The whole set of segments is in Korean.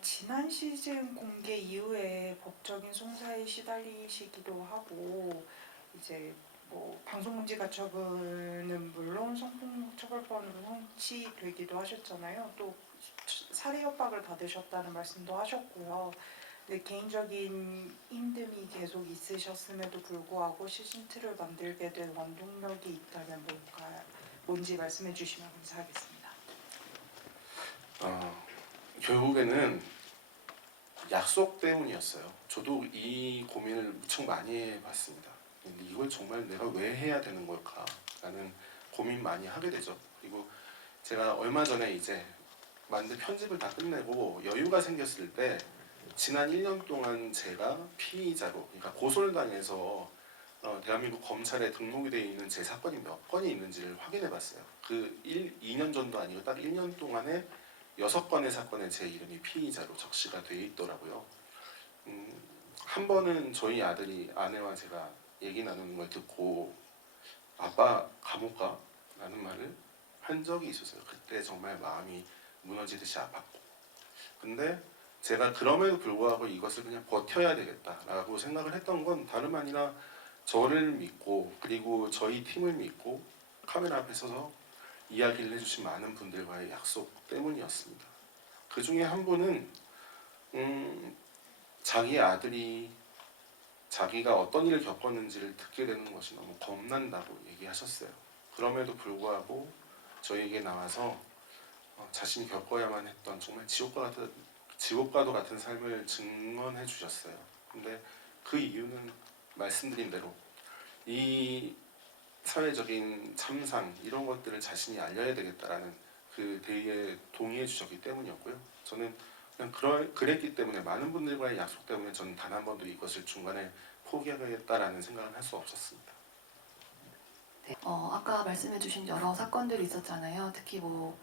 지난 시즌 공개 이후에 법적인 송사에 시달리시기도 하고 이제 뭐 방송금지가 처분은 물론 성폭력 처벌법으로 성취되기도 하셨잖아요. 또 사례 협박을 받으셨다는 말씀도 하셨고요. 근데 개인적인 힘듦이 계속 있으셨음에도 불구하고 시즌2를 만들게 된 원동력이 있다면 뭔지 말씀해 주시면 감사하겠습니다. 결국에는 약속 때문이었어요. 저도 이 고민을 무척 많이 해봤습니다. 근데 이걸 정말 내가 왜 해야 되는 걸까? 라는 고민 많이 하게 되죠. 그리고 제가 얼마 전에 이제 만든 편집을 다 끝내고 여유가 생겼을 때 지난 1년 동안 제가 피의자로, 그러니까 고소를 당해서 대한민국 검찰에 등록이 되어 있는 제 사건이 몇 건이 있는지를 확인해 봤어요. 2년 전도 아니고 딱 1년 동안에 6건의 사건에 제 이름이 피의자로 적시가 되어 있더라고요. 한 번은 저희 아내와 제가 얘기 나누는 걸 듣고 아빠 감옥 가? 라는 말을 한 적이 있었어요. 그때 정말 마음이 무너지듯이 아팠고. 근데 제가 그럼에도 불구하고 이것을 그냥 버텨야 되겠다라고 생각을 했던 건 다름 아니라 저를 믿고 그리고 저희 팀을 믿고 카메라 앞에 서서 이야기를 해주신 많은 분들과의 약속 때문이었습니다. 그 중에 한 분은 자기 아들이 자기가 어떤 일을 겪었는지를 듣게 되는 것이 너무 겁난다고 얘기하셨어요. 그럼에도 불구하고 저에게 나와서 자신이 겪어야만 했던 정말 지옥과도 같은 삶을 증언해 주셨어요. 근데 그 이유는 말씀드린 대로 이 사회적인 참상 이런 것들을 자신이 알려야 되겠다라는 그 대의에 동의해 주셨기 때문이었고요. 저는 그냥 그랬기 때문에 많은 분들과의 약속 때문에 저는 단 한 번도 이것을 중간에 포기하겠다라는 생각을 할 수 없었습니다. 네, 아까 말씀해주신 여러 사건들이 있었잖아요. 특히 뭐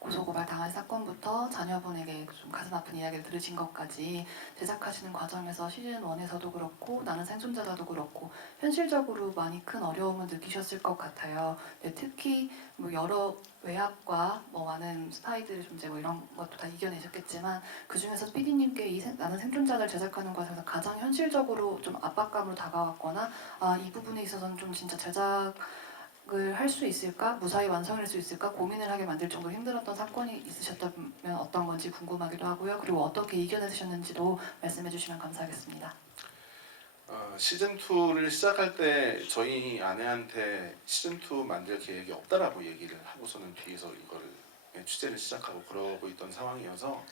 고소고발 당한 사건부터 자녀분에게 좀 가슴 아픈 이야기를 들으신 것까지 제작하시는 과정에서 시즌 1에서도 그렇고 나는 생존자다도 그렇고 현실적으로 많이 큰 어려움을 느끼셨을 것 같아요. 네, 특히 뭐 여러 외압과 뭐 많은 스파이들의 존재 뭐 이런 것도 다 이겨내셨겠지만 그 중에서 PD님께 나는 생존자를 제작하는 과정에서 가장 현실적으로 좀 압박감으로 다가왔거나 이 부분에 있어서는 좀 진짜 제작 을 할 수 있을까? 무사히 완성할 수 있을까? 고민을 하게 만들 정도로 힘들었던 사건이 있으셨다면 어떤 건지 궁금하기도 하고요. 그리고 어떻게 이겨내셨는지도 말씀해 주시면 감사하겠습니다. 시즌 2를 시작할 때 저희 아내한테 시즌 2 만들 계획이 없다라고 얘기를 하고서는 뒤에서 이거를 취재를 시작하고 그러고 있던 상황이어서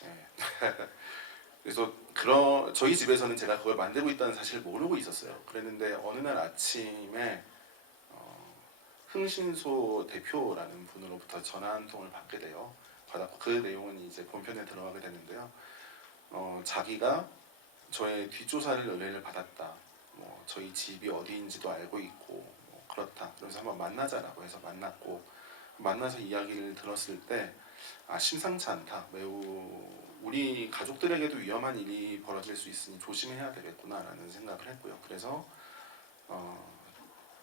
네. 그래서 저희 집에서는 제가 그걸 만들고 있다는 사실을 모르고 있었어요. 그랬는데 어느 날 아침에 흥신소 대표라는 분으로부터 전화 한 통을 받게 돼요. 받았고 그 내용은 이제 본편에 들어가게 되는데요. 자기가 저의 뒷조사를 의뢰를 받았다. 뭐 저희 집이 어디인지도 알고 있고 뭐 그렇다. 그래서 한번 만나자라고 해서 만났고 만나서 이야기를 들었을 때 심상치 않다. 매우 우리 가족들에게도 위험한 일이 벌어질 수 있으니 조심해야 되겠구나라는 생각을 했고요. 그래서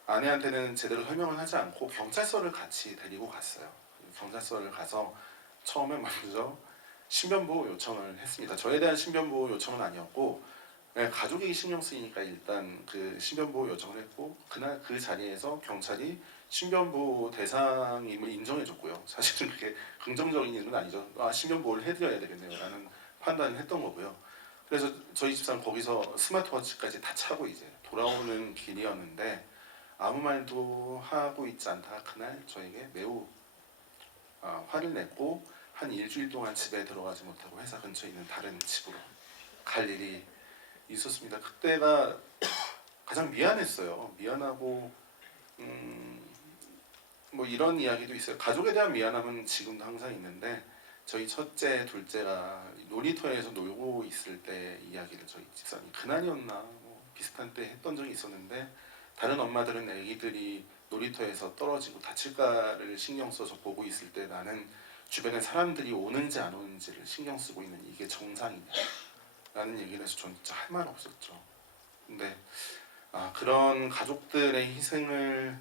아내한테는 제대로 설명을 하지 않고 경찰서를 같이 데리고 갔어요. 경찰서를 가서 처음에 먼저 신변보호 요청을 했습니다. 저에 대한 신변보호 요청은 아니었고 가족이 신경 쓰이니까 일단 그 신변보호 요청을 했고 그날 그 자리에서 경찰이 신변보호 대상임을 인정해줬고요. 사실은 그게 긍정적인 일은 아니죠. 신변보호를 해드려야 되겠네요 라는 판단을 했던 거고요. 그래서 저희 집사는 거기서 스마트워치까지 다 차고 이제 돌아오는 길이었는데 아무 말도 하고 있지 않다가 그날 저에게 매우 화를 냈고 한 일주일 동안 집에 들어가지 못하고 회사 근처에 있는 다른 집으로 갈 일이 있었습니다. 그때가 가장 미안했어요. 미안하고 뭐 이런 이야기도 있어요. 가족에 대한 미안함은 지금도 항상 있는데 저희 첫째, 둘째가 놀이터에서 놀고 있을 때 이야기를 저희 집사람이 그날이었나 뭐 비슷한 때 했던 적이 있었는데 다른 엄마들은 아기들이 놀이터에서 떨어지고 다칠까를 신경 써서 보고 있을 때 나는 주변에 사람들이 오는지 안 오는지를 신경 쓰고 있는 이게 정상이냐 라는 얘기를 해서 전 진짜 할 말 없었죠. 근데 그런 가족들의 희생을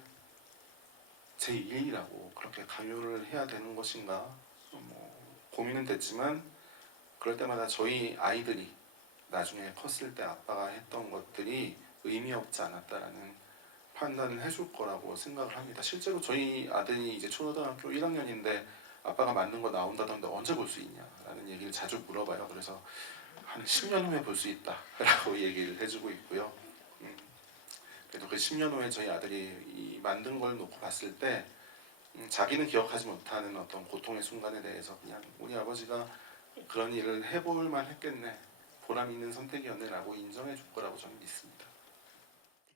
제 일이라고 그렇게 강요를 해야 되는 것인가 고민은 됐지만 그럴 때마다 저희 아이들이 나중에 컸을 때 아빠가 했던 것들이 의미 없지 않았다라는 판단을 해줄 거라고 생각을 합니다. 실제로 저희 아들이 이제 초등학교 1학년인데 아빠가 만든 거 나온다던데 언제 볼 수 있냐라는 얘기를 자주 물어봐요. 그래서 한 10년 후에 볼 수 있다라고 얘기를 해주고 있고요. 그래도 그 10년 후에 저희 아들이 이 만든 걸 놓고 봤을 때 자기는 기억하지 못하는 어떤 고통의 순간에 대해서 그냥 우리 아버지가 그런 일을 해볼 만 했겠네, 보람 있는 선택이었네라고 인정해 줄 거라고 저는 믿습니다.